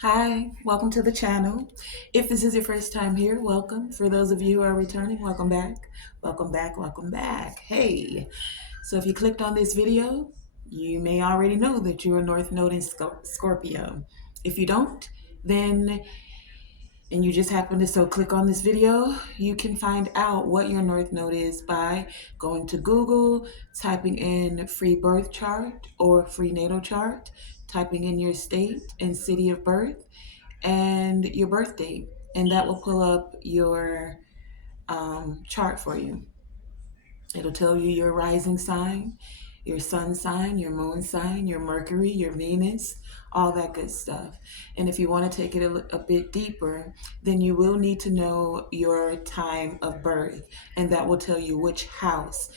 Hi, welcome to the channel. If this is your first time here, welcome. For those of you who are returning, welcome back. Welcome back, welcome back. Hey, so if you clicked on this video, you may already know that you're a North Node in Scorpio. If you don't, then and you just happen to click on this video, you can find out what your North Node is by going to Google, typing in free birth chart or free natal chart, typing in your state and city of birth and your birth date, and that will pull up your chart for you. It'll tell you your rising sign, your sun sign, your moon sign, your Mercury, your Venus, all that good stuff. And if you want to take it a bit deeper, then you will need to know your time of birth, and that will tell you which house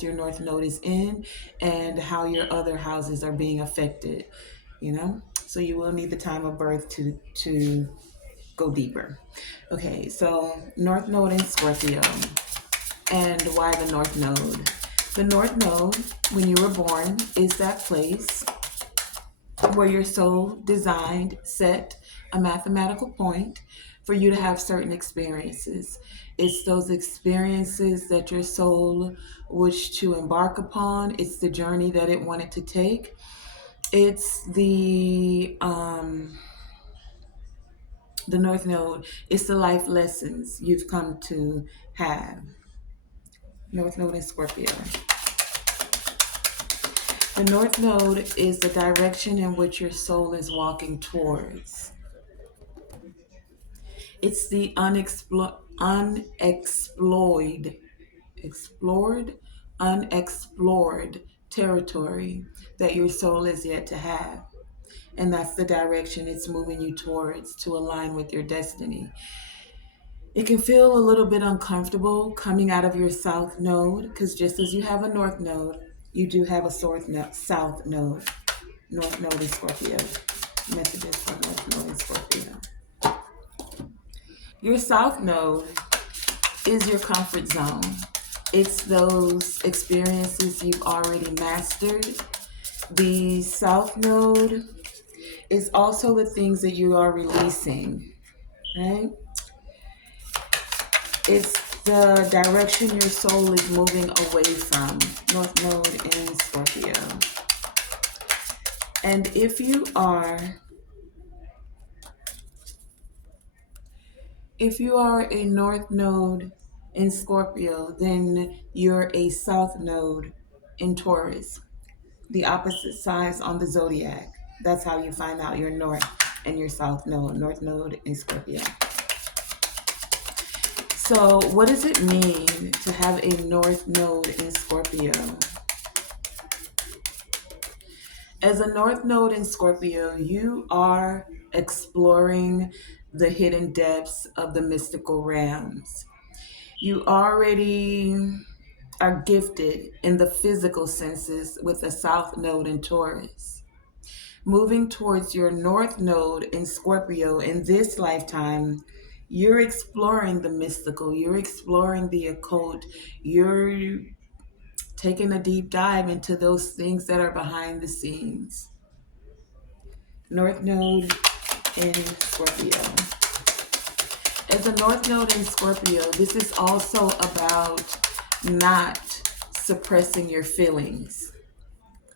your North Node is in, and how your other houses are being affected. So you will need the time of birth to go deeper. Okay, so North Node in Scorpio. And why the North Node? The North Node, when you were born, is that place where your soul designed, set a mathematical point for you to have certain experiences. It's those experiences that your soul wished to embark upon. It's the journey that it wanted to take. It's the North Node. It's the life lessons you've come to have. North Node in Scorpio. The North Node is the direction in which your soul is walking towards. It's the unexplored territory that your soul is yet to have. And that's the direction it's moving you towards to align with your destiny. It can feel a little bit uncomfortable coming out of your South Node, because just as you have a North Node, you do have a South Node. North Node in Scorpio. Messages for North Node in Scorpio. Your South Node is your comfort zone. It's those experiences you've already mastered. The South Node is also the things that you are releasing, right? It's the direction your soul is moving away from. North Node in Scorpio. And if you are a North Node in Scorpio, then you're a South Node in Taurus, the opposite sides on the zodiac. That's how you find out your North and your South Node. North Node in Scorpio. So what does it mean to have a North Node in Scorpio? As a North Node in Scorpio, you are exploring the hidden depths of the mystical realms. You already are gifted in the physical senses with a South Node in Taurus. Moving towards your North Node in Scorpio in this lifetime, you're exploring the mystical, you're exploring the occult, you're taking a deep dive into those things that are behind the scenes. North Node in Scorpio. As a North Node in Scorpio, this is also about not suppressing your feelings,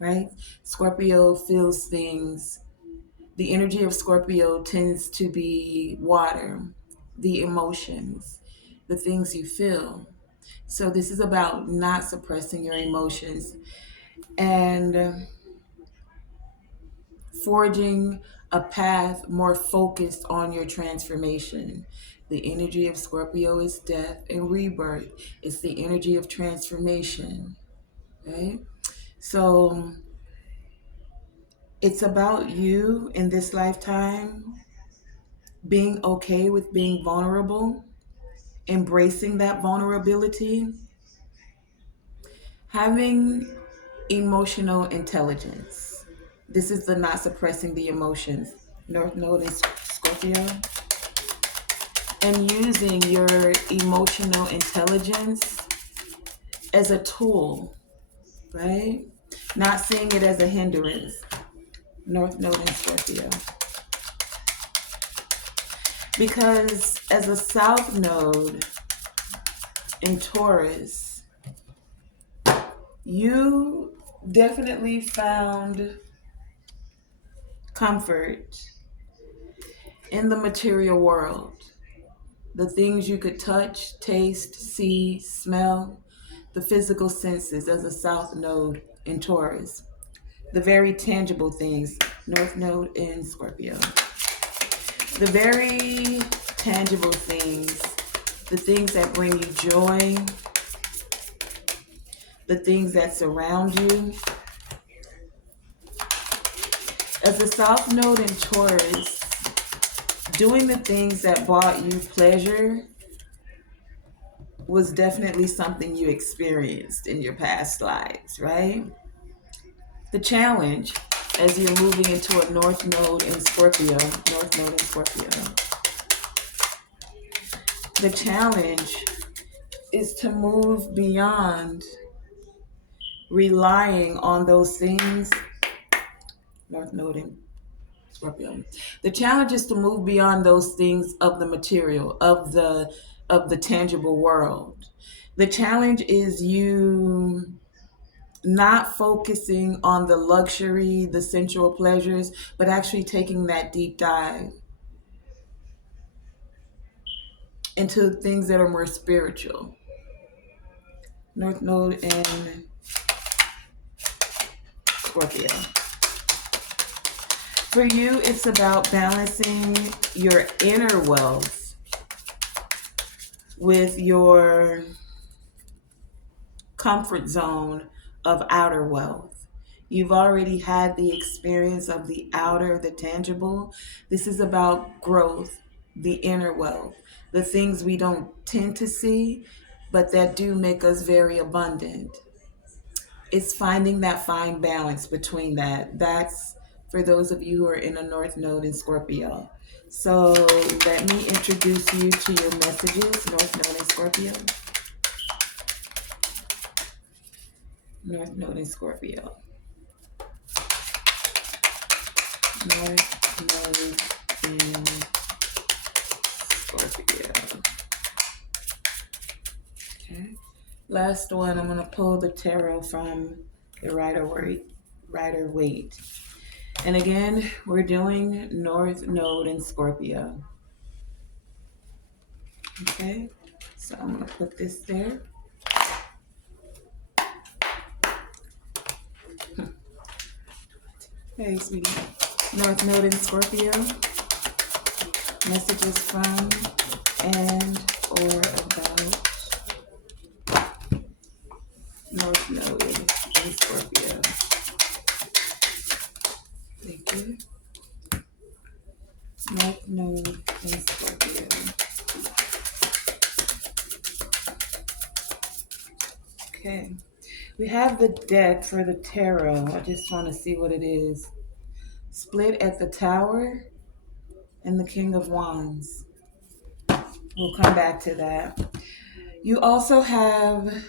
right? Scorpio feels things. The energy of Scorpio tends to be water, the emotions, the things you feel. So this is about not suppressing your emotions and forging a path more focused on your transformation. The energy of Scorpio is death and rebirth. It's the energy of transformation, right? So it's about you in this lifetime being okay with being vulnerable, embracing that vulnerability, having emotional intelligence. This is the not suppressing the emotions. North Node is Scorpio. And using your emotional intelligence as a tool, right? Not seeing it as a hindrance. North Node in Scorpio. Because as a South Node in Taurus, you definitely found comfort in the material world. The things you could touch, taste, see, smell, the physical senses as a South Node in Taurus. The very tangible things, North Node in Scorpio. The very tangible things, the things that bring you joy, the things that surround you. As a South Node in Taurus, doing the things that brought you pleasure was definitely something you experienced in your past lives, right? The challenge as you're moving into a North Node in Scorpio, North Node in Scorpio, the challenge is to move beyond relying on those things, North Node in Scorpio. The challenge is to move beyond those things of the material, of the tangible world. The challenge is you not focusing on the luxury, the sensual pleasures, but actually taking that deep dive into things that are more spiritual. North Node in Scorpio. For you, it's about balancing your inner wealth with your comfort zone of outer wealth. You've already had the experience of the outer, the tangible. This is about growth, the inner wealth, the things we don't tend to see, but that do make us very abundant. It's finding that fine balance between that. That's for those of you who are in a North Node in Scorpio. So let me introduce you to your messages, North Node in Scorpio. North Node in Scorpio. North Node in Scorpio. Okay. Last one, I'm going to pull the tarot from the Rider Waite. And again, we're doing North Node in Scorpio. Okay, so I'm going to put this there. Hey, sweetie. North Node in Scorpio. Messages from and or about North Node in Scorpio. Thank you. North Node in Scorpio. Okay. We have the deck for the tarot. I just want to see what it is. Split at the Tower and the King of Wands. We'll come back to that. You also have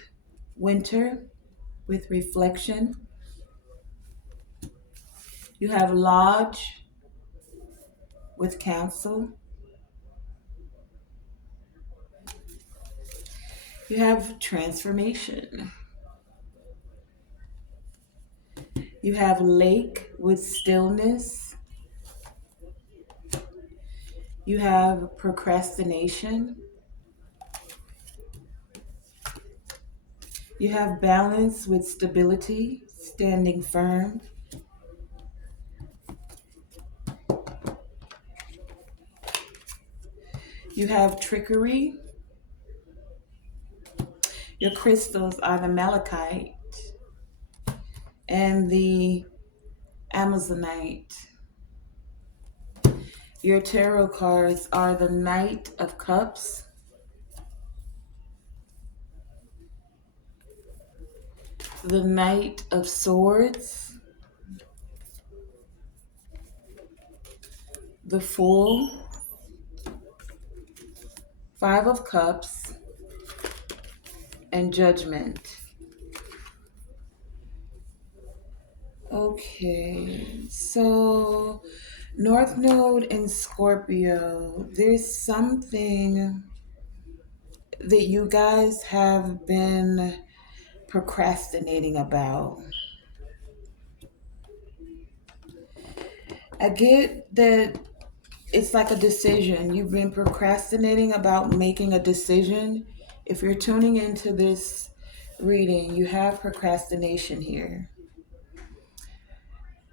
Winter with Reflection. You have Lodge with Counsel. You have Transformation. You have Lake with Stillness. You have Procrastination. You have Balance with Stability, Standing Firm. You have Trickery. Your crystals are the Malachite and the Amazonite. Your tarot cards are the Knight of Cups, the Knight of Swords, the Fool, Five of Cups, and Judgment. Okay, so North Node and Scorpio, there's something that you guys have been procrastinating about. I get that it's like a decision. You've been procrastinating about making a decision. If you're tuning into this reading, you have procrastination here.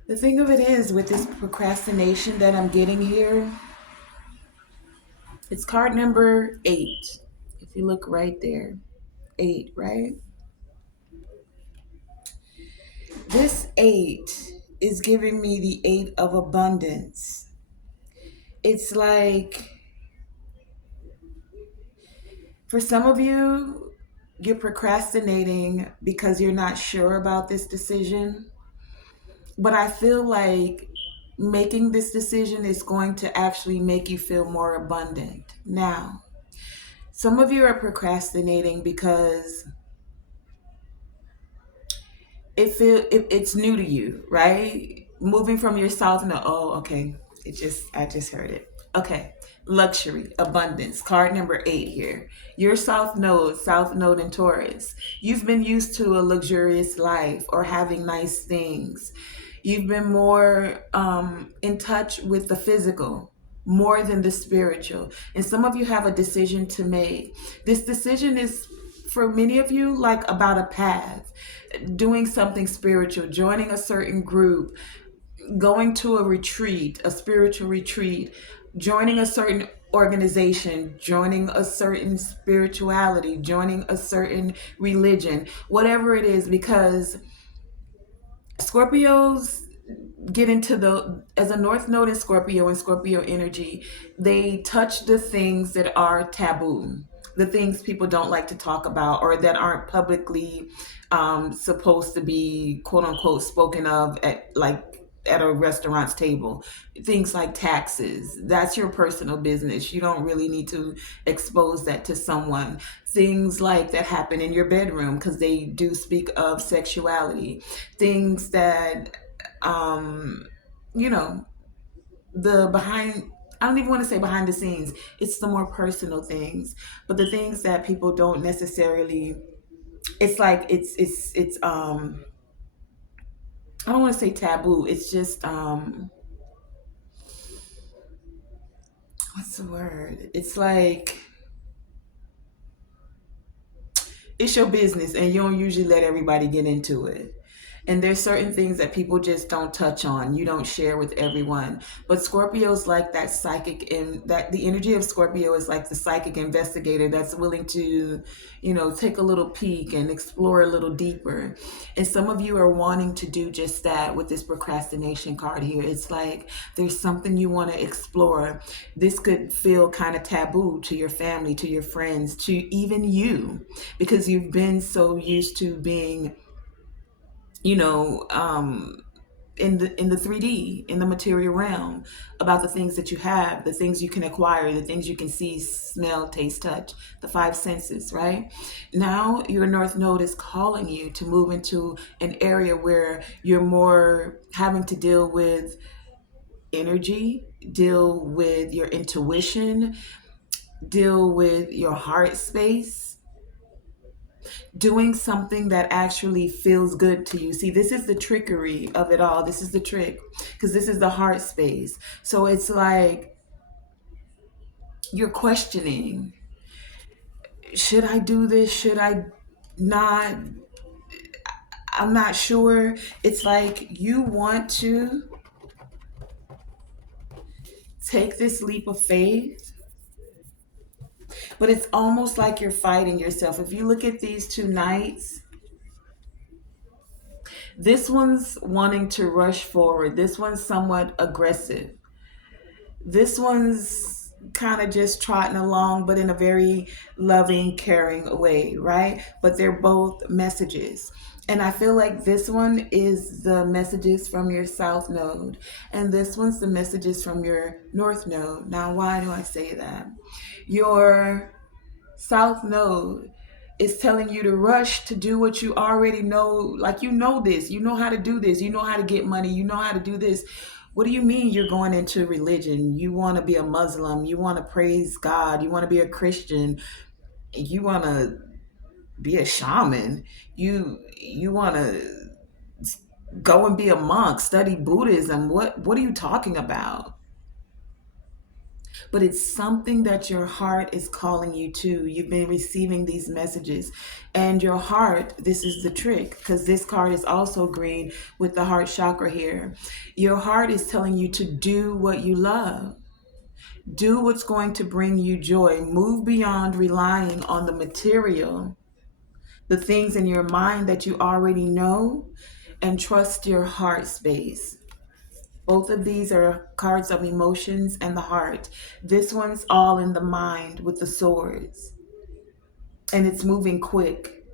The thing of it is, with this procrastination that I'm getting here, it's card number 8. If you look right there, 8, right? This 8 is giving me the 8 of abundance. It's like, for some of you, you're procrastinating because you're not sure about this decision. But I feel like making this decision is going to actually make you feel more abundant. Now, some of you are procrastinating because it's new to you, right? Moving from your south node. Oh, okay. I just heard it. Okay. Luxury, abundance, card number 8 here. Your south node in Taurus. You've been used to a luxurious life or having nice things. You've been more in touch with the physical more than the spiritual. And some of you have a decision to make. This decision is, for many of you, like about a path, doing something spiritual, joining a certain group, going to a retreat, a spiritual retreat, joining a certain organization, joining a certain spirituality, joining a certain religion, whatever it is, because Scorpios get into the, as a North Node in Scorpio and Scorpio energy, they touch the things that are taboo, the things people don't like to talk about or that aren't publicly supposed to be quote unquote spoken of at a restaurant's table. Things like taxes, that's your personal business. You don't really need to expose that to someone. Things like that happen in your bedroom because they do speak of sexuality. Things that um you know, the behind, I don't even want to say behind the scenes, it's the more personal things, but the things that people don't necessarily, it's like it's I don't want to say taboo, it's just what's the word, it's like it's your business and you don't usually let everybody get into it. And there's certain things that people just don't touch on. You don't share with everyone. But Scorpio's like that psychic, and that the energy of Scorpio is like the psychic investigator that's willing to, take a little peek and explore a little deeper. And some of you are wanting to do just that with this procrastination card here. It's like there's something you want to explore. This could feel kind of taboo to your family, to your friends, to even you, because you've been so used to being, you know, in the 3D, in the material realm, about the things that you have, the things you can acquire, the things you can see, smell, taste, touch, the 5 senses, right? Now your North Node is calling you to move into an area where you're more having to deal with energy, deal with your intuition, deal with your heart space, doing something that actually feels good to you. See, this is the trickery of it all. This is the trick, because this is the heart space. So it's like you're questioning, should I do this? Should I not? I'm not sure. It's like you want to take this leap of faith, but it's almost like you're fighting yourself. If you look at these two knights, this one's wanting to rush forward. This one's somewhat aggressive. This one's kind of just trotting along, but in a very loving, caring way, right? But they're both messages. And I feel like this one is the messages from your South Node, and this one's the messages from your North Node. Now, why do I say that? Your South Node is telling you to rush to do what you already know. Like, you know this, you know how to do this, you know how to get money, you know how to do this. What do you mean you're going into religion? You want to be a Muslim, you want to praise God, you want to be a Christian, you want to be a shaman, you want to go and be a monk, study Buddhism. What are you talking about? But it's something that your heart is calling you to. You've been receiving these messages, and your heart, this is the trick, because this card is also green with the heart chakra here. Your heart is telling you to do what you love. Do what's going to bring you joy. Move beyond relying on the material, the things in your mind that you already know, and trust your heart space. Both of these are cards of emotions and the heart. This one's all in the mind with the swords. And it's moving quick.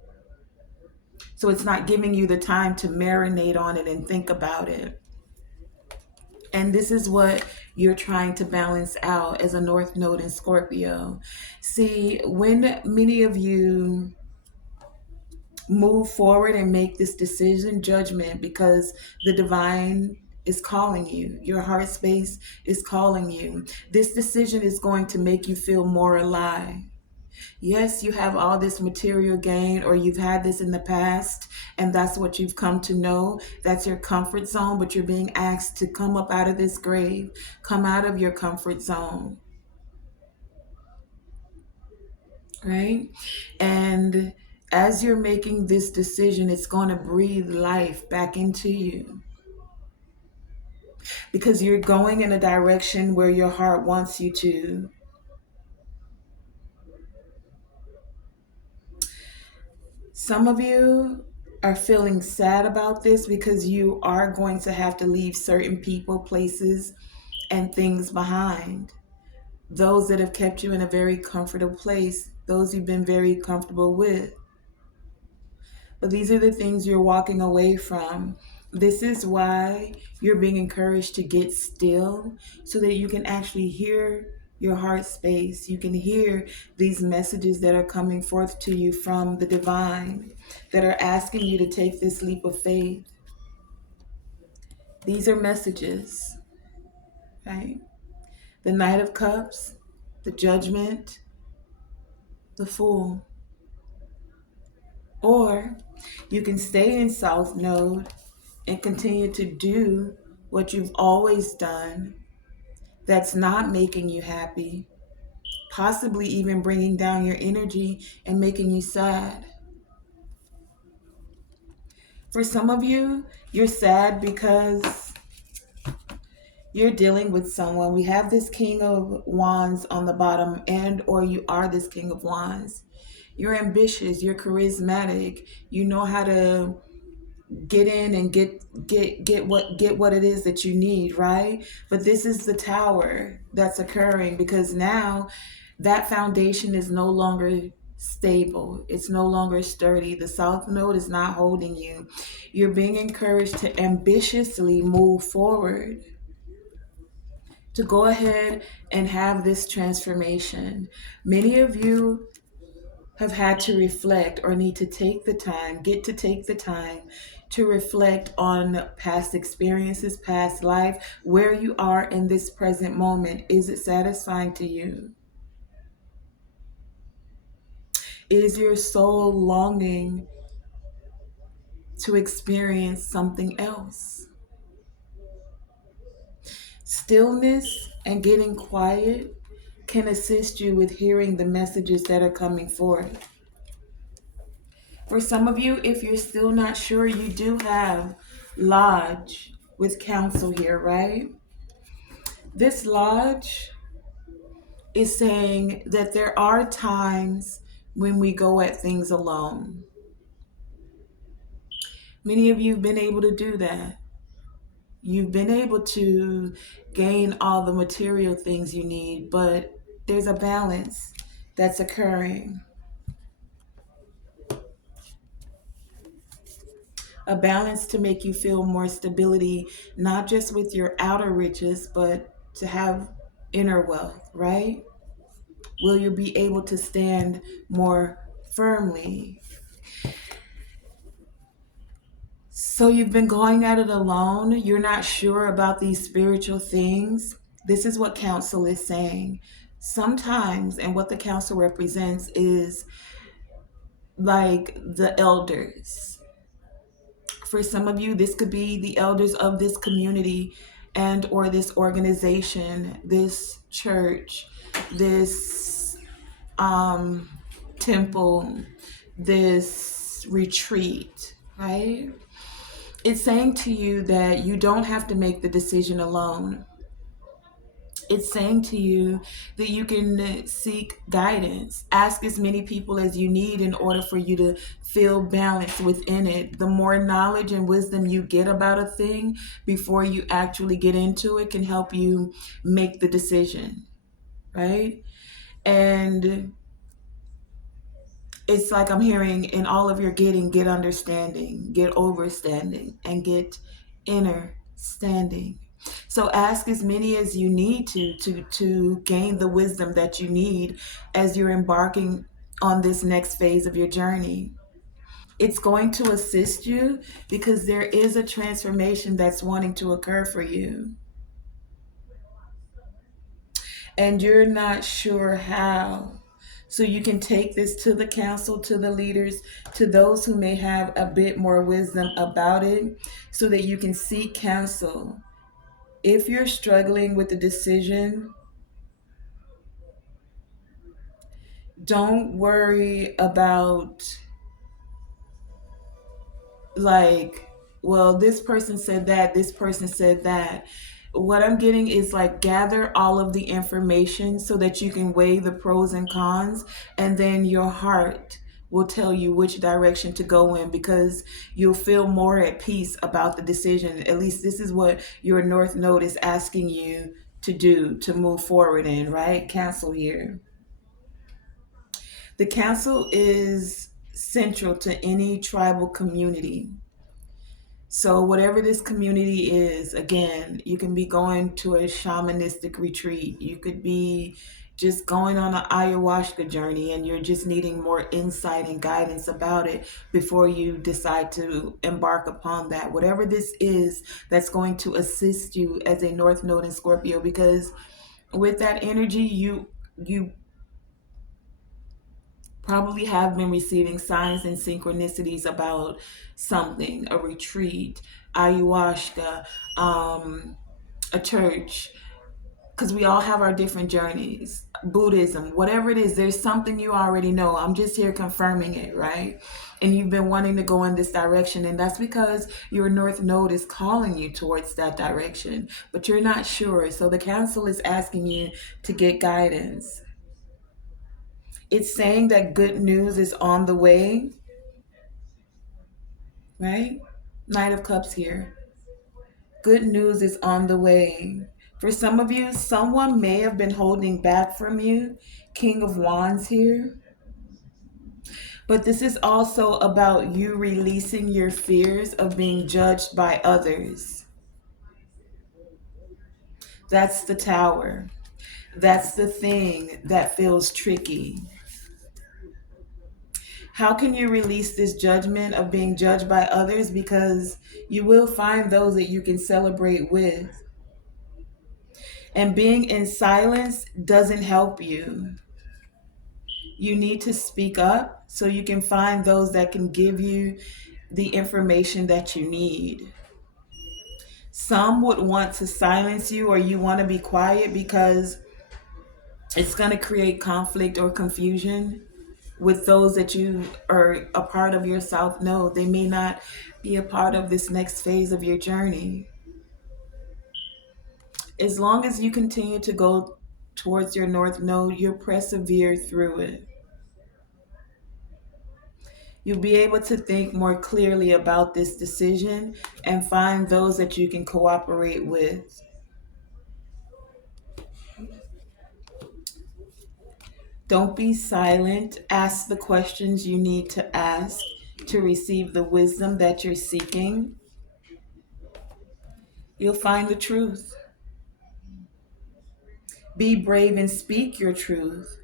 So it's not giving you the time to marinate on it and think about it. And this is what you're trying to balance out as a North Node in Scorpio. See, when many of you move forward and make this decision, judgment, because the divine is calling you, your heart space is calling you. This decision is going to make you feel more alive. Yes, you have all this material gain, or you've had this in the past, and that's what you've come to know. That's your comfort zone, but you're being asked to come up out of this grave, come out of your comfort zone, right? And as you're making this decision, it's going to breathe life back into you, because you're going in a direction where your heart wants you to. Some of you are feeling sad about this because you are going to have to leave certain people, places, and things behind. Those that have kept you in a very comfortable place, those you've been very comfortable with. But these are the things you're walking away from. This is why you're being encouraged to get still, so that you can actually hear your heart space. You can hear these messages that are coming forth to you from the divine, that are asking you to take this leap of faith. These are messages, right? The Knight of Cups, the Judgment, the Fool. Or you can stay in South Node and continue to do what you've always done that's not making you happy, possibly even bringing down your energy and making you sad. For some of you, you're sad because you're dealing with someone. We have this King of Wands on the bottom, and or you are this King of Wands. You're ambitious, you're charismatic, you know how to get in and get what it is that you need, right? But this is the tower that's occurring, because now that foundation is no longer stable, it's no longer sturdy. The South Node is not holding you. You're being encouraged to ambitiously move forward, to go ahead and have this transformation. Many of you have had to reflect, or need to take the time, get to take the time to reflect on past experiences, past life, where you are in this present moment. Is it satisfying to you? Is your soul longing to experience something else? Stillness and getting quiet can assist you with hearing the messages that are coming forth. For some of you, if you're still not sure, you do have Lodge with Council here, right? This Lodge is saying that there are times when we go at things alone. Many of you have been able to do that. You've been able to gain all the material things you need, but there's a balance that's occurring. A balance to make you feel more stability, not just with your outer riches, but to have inner wealth, right? Will you be able to stand more firmly. So you've been going at it alone. You're not sure about these spiritual things. This is what council is saying. Sometimes, and what the council represents is like the elders. For some of you, this could be the elders of this community and or this organization, this church, this um temple, this retreat, right? It's saying to you that you don't have to make the decision alone. It's saying to you that you can seek guidance. Ask as many people as you need in order for you to feel balanced within it. The more knowledge and wisdom you get about a thing before you actually get into it can help you make the decision, right? And it's like I'm hearing in all of your getting, get understanding, get overstanding, and get inner standing. So ask as many as you need to gain the wisdom that you need as you're embarking on this next phase of your journey. It's going to assist you because there is a transformation that's wanting to occur for you. And you're not sure how. So you can take this to the council, to the leaders, to those who may have a bit more wisdom about it, so that you can seek counsel. If you're struggling with the decision, don't worry about like, well, this person said that, this person said that. What I'm getting is like gather all of the information so that you can weigh the pros and cons, and then your heart will tell you which direction to go in because you'll feel more at peace about the decision. At least this is what your North Node is asking you to do to move forward in, right? Cancel here. The council is central to any tribal community. So, whatever this community is, again, you can be going to a shamanistic retreat. You could be just going on an ayahuasca journey and you're just needing more insight and guidance about it before you decide to embark upon that. Whatever this is that's going to assist you as a North Node in Scorpio, because with that energy, you probably have been receiving signs and synchronicities about something, a retreat, ayahuasca, a church, because we all have our different journeys, Buddhism, whatever it is, there's something you already know. I'm just here confirming it, right? And you've been wanting to go in this direction, and that's because your North Node is calling you towards that direction, but you're not sure. So the council is asking you to get guidance. It's saying that good news is on the way, right? Knight of Cups here. Good news is on the way. For some of you, someone may have been holding back from you. King of Wands here. But this is also about you releasing your fears of being judged by others. That's the Tower. That's the thing that feels tricky. How can you release this judgment of being judged by others? Because you will find those that you can celebrate with. And being in silence doesn't help you. You need to speak up so you can find those that can give you the information that you need. Some would want to silence you or you want to be quiet because it's going to create conflict or confusion with those that you are a part of your South Node. They may not be a part of this next phase of your journey. As long as you continue to go towards your North Node, you'll persevere through it. You'll be able to think more clearly about this decision and find those that you can cooperate with. Don't be silent. Ask the questions you need to ask to receive the wisdom that you're seeking. You'll find the truth. Be brave and speak your truth.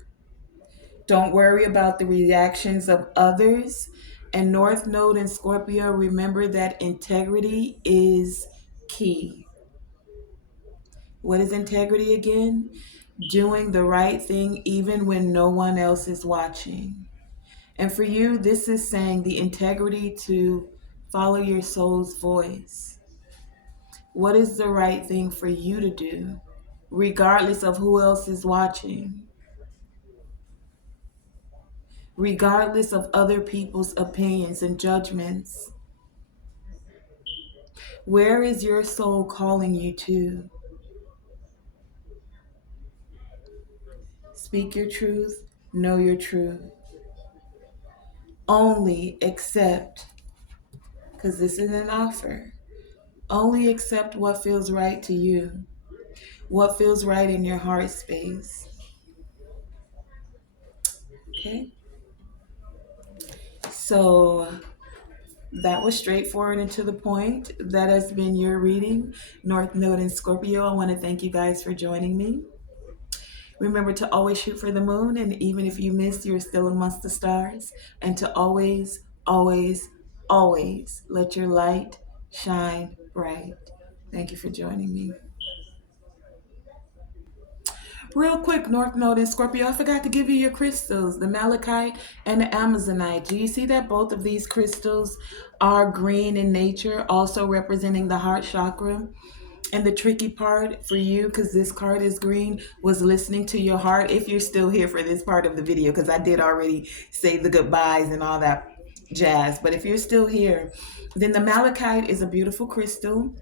Don't worry about the reactions of others. And North Node in Scorpio, remember that integrity is key. What is integrity again? Doing the right thing even when no one else is watching. And for you, this is saying the integrity to follow your soul's voice. What is the right thing for you to do, regardless of who else is watching, regardless of other people's opinions and judgments? Where is your soul calling you to? Speak your truth, know your truth. Only accept, because this is an offer. Only accept what feels right to you, what feels right in your heart space. Okay? So that was straightforward and to the point. That has been your reading, North Node in Scorpio. I want to thank you guys for joining me. Remember to always shoot for the moon, and even if you miss, you're still amongst the stars. And to always, always, always let your light shine bright. Thank you for joining me. Real quick, North Node and Scorpio, I forgot to give you your crystals, the malachite and the amazonite. Do you see that both of these crystals are green in nature, also representing the heart chakra? And the tricky part for you, because this card is green, was listening to your heart. If you're still here for this part of the video, because I did already say the goodbyes and all that jazz. But if you're still here, then the malachite is a beautiful crystal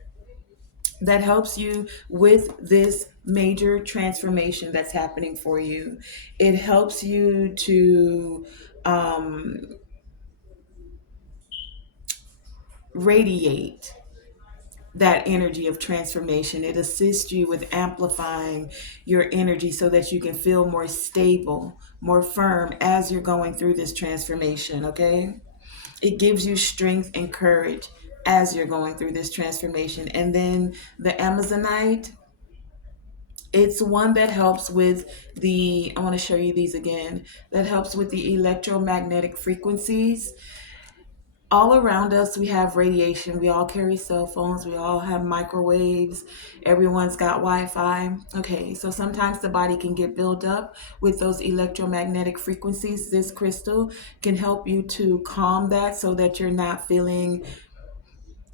that helps you with this major transformation that's happening for you. It helps you to um, radiate that energy of transformation. It assists you with amplifying your energy so that you can feel more stable, more firm as you're going through this transformation, okay? It gives you strength and courage as you're going through this transformation. And then the Amazonite, it's one that helps with I want to show you these again, that helps with the electromagnetic frequencies. All around us, we have radiation. We all carry cell phones. We all have microwaves. Everyone's got Wi-Fi. Okay, so sometimes the body can get built up with those electromagnetic frequencies. This crystal can help you to calm that so that you're not feeling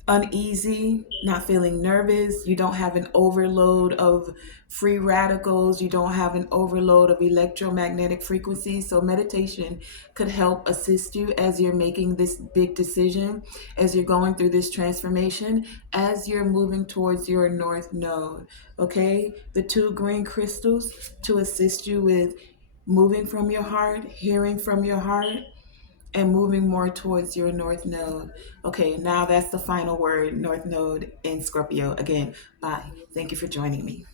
uneasy, not feeling nervous. You don't have an overload of free radicals. You don't have an overload of electromagnetic frequencies. So meditation could help assist you as you're making this big decision, as you're going through this transformation, as you're moving towards your North Node. Okay, the two green crystals to assist you with moving from your heart, hearing from your heart, and moving more towards your North Node. Okay, now that's the final word, North Node in Scorpio. Again, bye. Thank you for joining me.